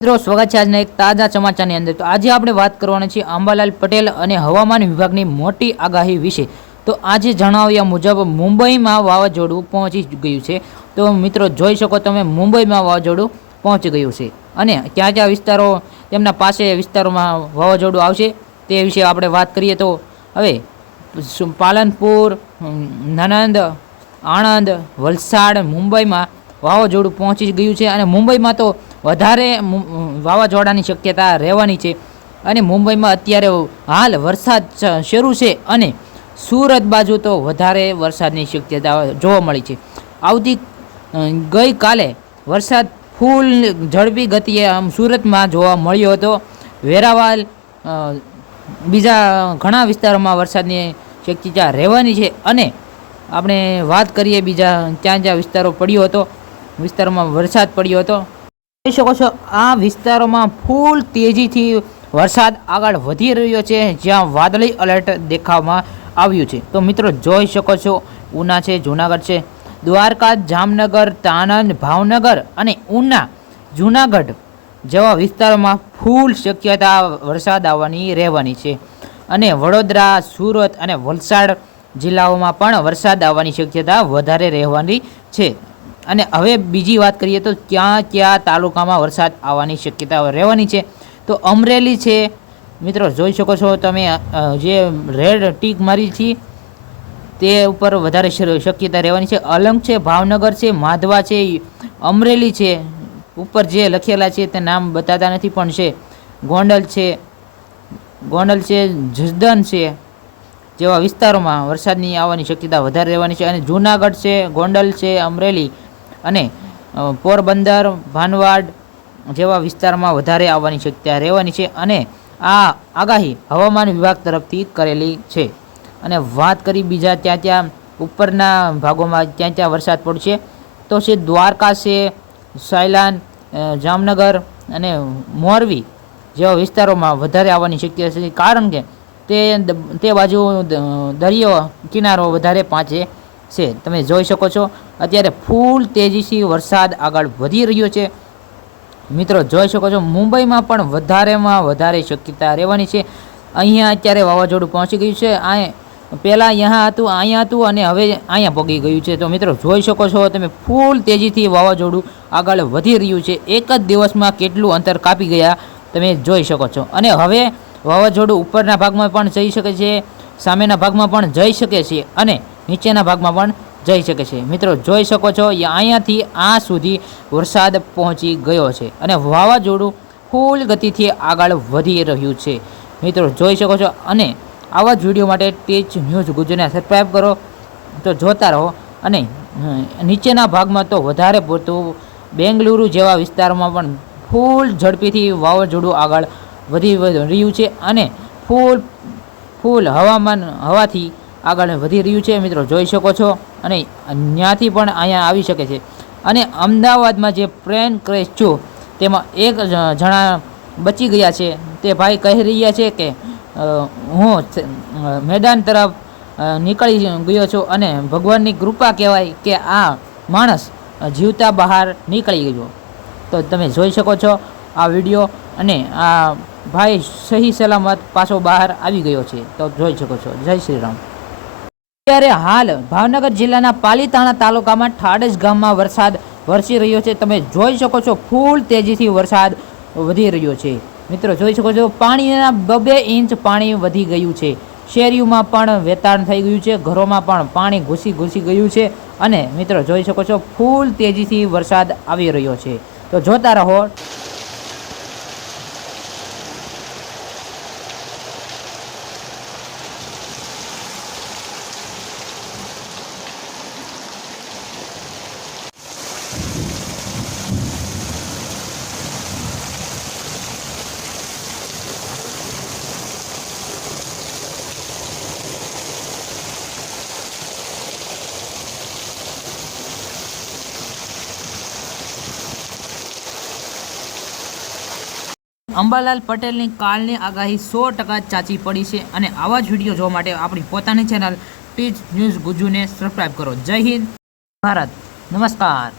મિત્રો, સ્વાગત છે આજના એક તાજા સમાચારની અંદર. તો આજે આપણે વાત કરવાની છે અંબાલાલ પટેલ અને હવામાન વિભાગની મોટી આગાહી વિશે. તો આજે જણાવ્યા મુજબ મુંબઈમાં વાવાઝોડું પહોંચી ગયું છે. તો મિત્રો, જોઈ શકો તમે, મુંબઈમાં વાવાઝોડું પહોંચી ગયું છે. અને ક્યાં ક્યાં વિસ્તારો તેમના પાસે વિસ્તારોમાં વાવાઝોડું આવશે તે વિશે આપણે વાત કરીએ તો હવે પાલનપુર નાનંદ આણંદ, વલસાડ, મુંબઈમાં વાવાઝોડું પહોંચી ગયું છે અને મુંબઈમાં તો વધારે વાવાઝોડાની શક્યતા રહેવાની છે. અને મુંબઈમાં અત્યારે હાલ વરસાદ શરૂ છે અને સુરત બાજુ તો વધારે વરસાદની શક્યતા જોવા મળી છે. આવતી ગઈકાલે વરસાદ ફૂલ ઝડપી ગતિએ આમ સુરતમાં જોવા મળ્યો હતો. વેરાવાલ બીજા ઘણા વિસ્તારોમાં વરસાદની શક્યતા રહેવાની છે. અને આપણે વાત કરીએ બીજા ક્યાં જ્યાં વિસ્તારો પડ્યો હતો વિસ્તારોમાં વરસાદ પડ્યો હતો. જોઈ શકો છો, આ વિસ્તારોમાં ફૂલ તેજીથી વરસાદ આગળ વધી રહ્યો છે, જ્યાં વાદળી એલર્ટ દેખાવામાં આવ્યું છે. તો મિત્રો, જોઈ શકો છો, ઉના છે, જૂનાગઢ છે. દ્વારકા, જામનગર, તાનંદ, ભાવનગર અને ઉના, જૂનાગઢ જેવા વિસ્તારોમાં ફૂલ શક્યતા વરસાદ આવવાની રહેવાની છે. અને વડોદરા, સુરત અને વલસાડ જિલ્લાઓમાં પણ વરસાદ આવવાની શક્યતા વધારે રહેવાની છે. અને હવે બીજી વાત કરીએ તો ક્યાં ક્યાં તાલુકામાં વરસાદ આવવાની શક્યતા રહેવાની છે? તો અમરેલી છે. મિત્રો, જોઈ શકો છો તમે જે રેડ ટીક મારી છે, તે ઉપર વધારે શક્યતા રહેવાની છે. અલંગ છે, ભાવનગર છે, માધવા છે, અમરેલી છે. ઉપર જે લખેલા છે તે નામ બતાતા નથી, પણ છે. ગોંડલ છે. ગોંડલ છે જસદન છે, જેવા વિસ્તારોમાં વરસાદની આવવાની શક્યતા વધારે રહેવાની છે. અને જૂનાગઢ છે, ગોંડલ છે, અમરેલી અને પોરબંદર, ભાનવાડ જેવા વિસ્તારમાં વધારે આવવાની શક્યતા રહેવાની છે અને આ આગાહી હવામાન વિભાગ તરફથી કરેલી છે. અને વાત કરી બીજા ત્યાં ત્યાં ઉપરના ભાગોમાં ત્યાં ત્યાં વરસાદ પડશે, તો છે દ્વારકા છે, સાયલાન જામનગર અને મોરબી જેવા વિસ્તારોમાં વધારે આવવાની શક્યતા છે. કારણ કે તે તે બાજુ દરિયો કિનારો વધારે પાંચે છે. તમે જોઈ શકો છો, અત્યારે ફૂલ તેજીથી વરસાદ આગળ વધી રહ્યો છે. મિત્રો, જોઈ શકો છો, મુંબઈમાં પણ વધારેમાં વધારે શક્યતા રહેવાની છે. અહીંયા અત્યારે વાવાઝોડું પહોંચી ગયું છે. આ પહેલાં અહીંયા હતું અહીંયા હતું અને હવે અહીંયા પગી ગયું છે. તો મિત્રો, જોઈ શકો છો, તમે ફૂલ તેજીથી વાવાઝોડું આગળ વધી રહ્યું છે. એક જ દિવસમાં કેટલું અંતર કાપી ગયા, તમે જોઈ શકો છો. અને હવે વાવાઝોડું ઉપરના ભાગમાં પણ જઈ શકે છે, સામેના ભાગમાં પણ જઈ શકે છે. અને નીચેના ભાગમાં પણ જઈ શકે છે. મિત્રો, જોઈ શકો છો અહીંયાથી આ સુધી વરસાદ પહોંચી ગયો છે અને વાવાઝોડું ફૂલ ગતિથી આગળ વધી રહ્યું છે. મિત્રો, જોઈ શકો છો અને આવા જ વીડિયો માટે ટેચ ન્યૂઝ ગુજરાતને સબસ્ક્રાઈબ કરો, તો જોતા રહો અને નીચેના ભાગમાં તો વધારે પૂરતું બેંગલુરુ જેવા વિસ્તારોમાં પણ ફૂલ ઝડપીથી વાવાઝોડું આગળ વધી રહ્યું છે અને ફૂલ ફૂલ હવામાન, હવાથી આગળ વધી રહ્યું છે. મિત્રો, જોઈ શકો છો. અને ત્યાંથી પણ અહીંયા આવી શકે છે. અને અમદાવાદમાં જે પ્લેન ક્રેશ થયું તેમાં એક જણા બચી ગયા છે. તે ભાઈ કહી રહ્યા છે કે હું મેદાન તરફ નીકળી ગયો છું અને ભગવાનની કૃપા કહેવાય કે આ માણસ જીવતા બહાર નીકળી ગયો. તો તમે જોઈ શકો છો આ વીડિયો અને આ ભાઈ સહી સલામત પાછો બહાર આવી ગયો છે. તો જોઈ શકો છો. જય શ્રી રામ. અત્યારે હાલ ભાવનગર જિલ્લાના પાલીતાણા તાલુકામાં ઠાડજ ગામમાં વરસાદ વરસી રહ્યો છે. તમે જોઈ શકો છો, ફૂલ તેજીથી વરસાદ વધી રહ્યો છે. મિત્રો, જોઈ શકો છો, પાણીના બબે ઇંચ પાણી વધી ગયું છે. શેરીઓમાં પણ વેતાણ થઈ ગયું છે, ઘરોમાં પણ પાણી ઘૂસી ઘૂસી ગયું છે અને મિત્રો, જોઈ શકો છો, ફૂલ તેજીથી વરસાદ આવી રહ્યો છે. તો જોતા રહો. અંબાલાલ પટેલની કાલની આગાહી સો ટકા ચાચી પડી છે અને આવા જ વીડિયો જોવા માટે આપણી પોતાની ચેનલ ટીચ ન્યૂઝ ગુજુને સબસ્ક્રાઈબ કરો. જય હિન્દ, ભારત, નમસ્કાર.